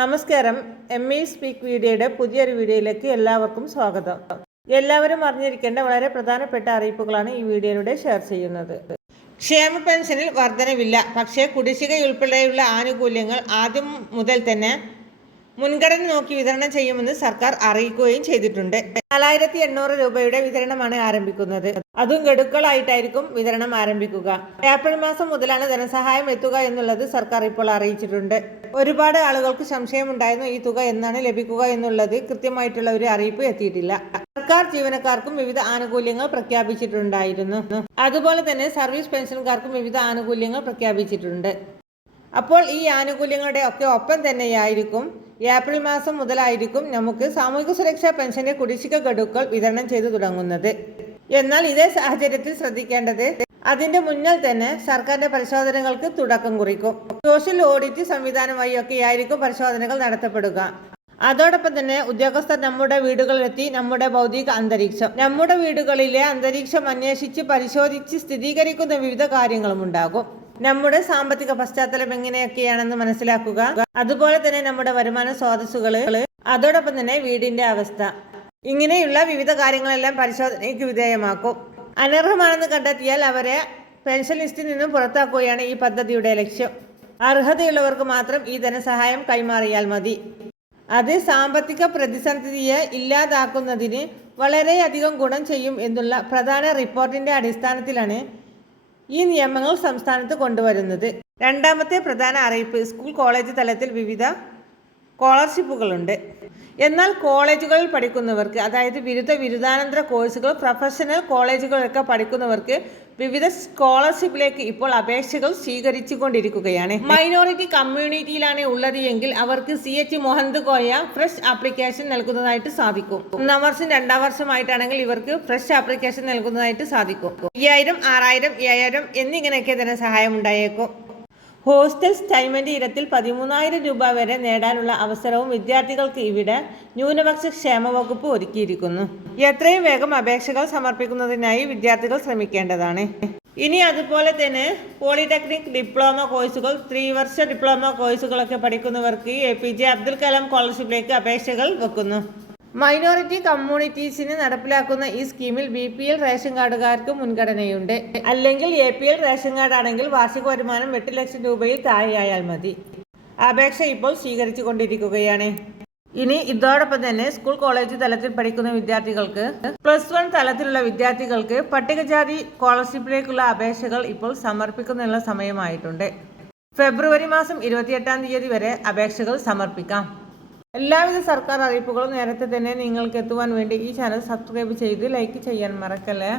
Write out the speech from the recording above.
നമസ്കാരം. M E speak വീഡിയോയുടെ പുതിയൊരു വീഡിയോയിലേക്ക് എല്ലാവർക്കും സ്വാഗതം. എല്ലാവരും അറിഞ്ഞിരിക്കേണ്ട വളരെ പ്രധാനപ്പെട്ട അറിയിപ്പുകളാണ് ഈ വീഡിയോയിലൂടെ ഷെയർ ചെയ്യുന്നത്. ക്ഷേമ പെൻഷനിൽ വർധനവില്ല. പക്ഷേ കുടിശ്ശികയുൾപ്പെടെയുള്ള ആനുകൂല്യങ്ങൾ ആദ്യം മുതൽ തന്നെ മുൻഗണന നോക്കി വിതരണം ചെയ്യുമെന്ന് സർക്കാർ അറിയിക്കുകയും ചെയ്തിട്ടുണ്ട്. നാലായിരത്തി എണ്ണൂറ് രൂപയുടെ വിതരണമാണ് ആരംഭിക്കുന്നത്. അതും ഗഡുക്കളായിട്ടായിരിക്കും വിതരണം ആരംഭിക്കുക. ഏപ്രിൽ മാസം മുതലാണ് ധനസഹായം എത്തുക എന്നുള്ളത് സർക്കാർ ഇപ്പോൾ അറിയിച്ചിട്ടുണ്ട്. ഒരുപാട് ആളുകൾക്ക് സംശയമുണ്ടായിരുന്നു ഈ തുക എന്നാണ് ലഭിക്കുക എന്നുള്ളത് കൃത്യമായിട്ടുള്ള ഒരു അറിയിപ്പ് എത്തിയിട്ടില്ല. സർക്കാർ ജീവനക്കാർക്കും വിവിധ ആനുകൂല്യങ്ങൾ പ്രഖ്യാപിച്ചിട്ടുണ്ടായിരുന്നു. അതുപോലെ തന്നെ സർവീസ് പെൻഷൻകാർക്കും വിവിധ ആനുകൂല്യങ്ങൾ പ്രഖ്യാപിച്ചിട്ടുണ്ട്. അപ്പോൾ ഈ ആനുകൂല്യങ്ങളുടെ ഒക്കെ ഒപ്പം തന്നെയായിരിക്കും. ഏപ്രിൽ മാസം മുതലായിരിക്കും നമുക്ക് സാമൂഹിക സുരക്ഷാ പെൻഷന്റെ കുടിശ്ശിക ഗഡുക്കൾ വിതരണം ചെയ്തു തുടങ്ങുന്നത്. എന്നാൽ ഇതേ സാഹചര്യത്തിൽ ശ്രദ്ധിക്കേണ്ടത് അതിന്റെ മുന്നിൽ തന്നെ സർക്കാരിന്റെ പരിശോധനകൾക്ക് തുടക്കം കുറിക്കും. സോഷ്യൽ ഓഡിറ്റ് സംവിധാനം വഴിയൊക്കെയായിരിക്കും പരിശോധനകൾ നടത്തപ്പെടുക. അതോടൊപ്പം തന്നെ ഉദ്യോഗസ്ഥർ നമ്മുടെ വീടുകളിലെത്തി നമ്മുടെ ഭൗതിക അന്തരീക്ഷം നമ്മുടെ വീടുകളിലെ അന്തരീക്ഷം അന്വേഷിച്ച് പരിശോധിച്ച് സ്ഥിരീകരിക്കുന്ന വിവിധ കാര്യങ്ങളും ഉണ്ടാകും. നമ്മുടെ സാമ്പത്തിക പശ്ചാത്തലം എങ്ങനെയൊക്കെയാണെന്ന് മനസ്സിലാക്കുക. അതുപോലെ തന്നെ നമ്മുടെ വരുമാന സ്രോതസ്സുകൾ അതോടൊപ്പം തന്നെ വീടിന്റെ അവസ്ഥ. ഇങ്ങനെയുള്ള വിവിധ കാര്യങ്ങളെല്ലാം പരിശോധനയ്ക്ക് വിധേയമാക്കും. അനർഹമാണെന്ന് കണ്ടെത്തിയാൽ അവരെ പെൻഷൻ ലിസ്റ്റിൽ നിന്നും പുറത്താക്കുകയാണ് ഈ പദ്ധതിയുടെ ലക്ഷ്യം. അർഹതയുള്ളവർക്ക് മാത്രം ഈ ധനസഹായം കൈമാറിയാൽ മതി. അത് സാമ്പത്തിക പ്രതിസന്ധിയെ ഇല്ലാതാക്കുന്നതിന് വളരെയധികം ഗുണം ചെയ്യും എന്നുള്ള പ്രധാന റിപ്പോർട്ടിന്റെ അടിസ്ഥാനത്തിലാണ് ഈ നിയമങ്ങൾ സംസ്ഥാനത്ത് കൊണ്ടുവരുന്നത്. രണ്ടാമത്തെ പ്രധാന അറിയിപ്പ് സ്കൂൾ കോളേജ് തലത്തിൽ വിവിധ സ്കോളർഷിപ്പുകളുണ്ട്. എന്നാൽ കോളേജുകളിൽ പഠിക്കുന്നവർക്ക് അതായത് ബിരുദ ബിരുദാനന്തര കോഴ്സുകൾ പ്രൊഫഷണൽ കോളേജുകളൊക്കെ പഠിക്കുന്നവർക്ക് വിവിധ സ്കോളർഷിപ്പിലേക്ക് ഇപ്പോൾ അപേക്ഷകൾ സ്വീകരിച്ചുകൊണ്ടിരിക്കുകയാണ്. മൈനോറിറ്റി കമ്മ്യൂണിറ്റിയിലാണ് ഉള്ളത് എങ്കിൽ അവർക്ക് C H Mohammed Koya fresh application നൽകുന്നതായിട്ട് സാധിക്കും. ഒന്നാം വർഷം രണ്ടാം വർഷമായിട്ടാണെങ്കിൽ ഇവർക്ക് ഫ്രഷ് ആപ്ലിക്കേഷൻ നൽകുന്നതായിട്ട് സാധിക്കും. അയ്യായിരം ആറായിരം ഏഴായിരം എന്നിങ്ങനെയൊക്കെ തന്നെ സഹായം ഉണ്ടായേക്കും. ഹോസ്റ്റൽ സ്റ്റൈമന്റ് ഇനത്തിൽ പതിമൂന്നായിരം രൂപ വരെ നേടാനുള്ള അവസരവും വിദ്യാർത്ഥികൾക്ക് ഇവിടെ ന്യൂനപക്ഷ ക്ഷേമ വകുപ്പ് ഒരുക്കിയിരിക്കുന്നു. എത്രയും വേഗം അപേക്ഷകൾ സമർപ്പിക്കുന്നതിനായി വിദ്യാർത്ഥികൾ ശ്രമിക്കേണ്ടതാണ്. ഇനി അതുപോലെ തന്നെ പോളിടെക്നിക് ഡിപ്ലോമ കോഴ്സുകൾ ത്രീ വർഷ ഡിപ്ലോമ കോഴ്സുകളൊക്കെ പഠിക്കുന്നവർക്ക് A P J Abdul Kalam സ്കോളർഷിപ്പിലേക്ക് അപേക്ഷകൾ വെക്കുന്നു. മൈനോറിറ്റി കമ്മ്യൂണിറ്റീസിന് നടപ്പിലാക്കുന്ന ഈ സ്കീമിൽ ബി പി എൽ റേഷൻ കാർഡുകാർക്ക് മുൻഗണനയുണ്ട്. അല്ലെങ്കിൽ എ പി എൽ റേഷൻ കാർഡാണെങ്കിൽ വാർഷിക വരുമാനം എട്ട് ലക്ഷം രൂപയിൽ താഴെയായാൽ മതി. അപേക്ഷ ഇപ്പോൾ സ്വീകരിച്ചു കൊണ്ടിരിക്കുകയാണ് ഇനി ഇതോടൊപ്പം തന്നെ സ്കൂൾ കോളേജ് തലത്തിൽ പഠിക്കുന്ന വിദ്യാർത്ഥികൾക്ക് പ്ലസ് വൺ തലത്തിലുള്ള വിദ്യാർത്ഥികൾക്ക് പട്ടികജാതി സ്കോളർഷിപ്പിലേക്കുള്ള അപേക്ഷകൾ ഇപ്പോൾ സമർപ്പിക്കുന്നതിനുള്ള സമയമായിട്ടുണ്ട്. ഫെബ്രുവരി മാസം ഇരുപത്തിയെട്ടാം തീയതി വരെ അപേക്ഷകൾ സമർപ്പിക്കാം. എല്ലാവിധ സർക്കാർ അറിയിപ്പുകളും നേരത്തെ തന്നെ നിങ്ങൾക്ക് എത്തുവാൻ വേണ്ടി ഈ ചാനൽ സബ്സ്ക്രൈബ് ചെയ്ത് ലൈക്ക് ചെയ്യാൻ മറക്കല്ലേ?